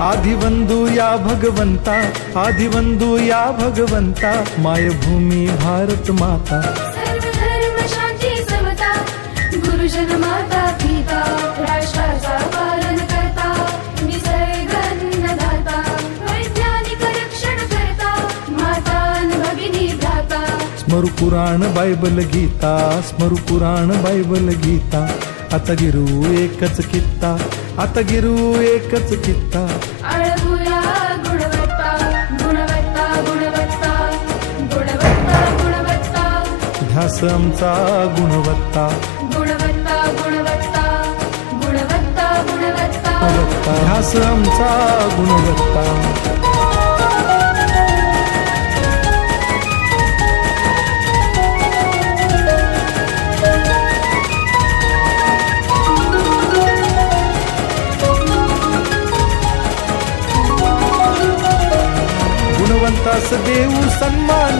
आदिवंदू या भगवंता, आदिवंदू या भगवंता, मायभूमी भारत माता। सर्व धर्म शांती समता, गुरुजन माता पिता, राष्ट्राचा पालन करता, निसर्ग अन्नदाता, वैज्ञानिक रक्षण करता, माता अन भगिनी भ्राता। स्मरू पुराण बायबल गीता, स्मरू पुराण बायबल गीता, आता गिरू एकच कित्ता, आता गिरू एकच कित्ता। अळगुया गुणवत्ता, गुणवत्ता, गुणवत्ता, गुणवत्ता, गुणवत्ता, ध्यास आमचा गुणवत्ता, गुणवत्ता, गुणवत्ता, गुणवत्ता, गुणवत्ता, ध्यास आमचा गुणवत्ता। गुणवंतास देऊ सन्मान।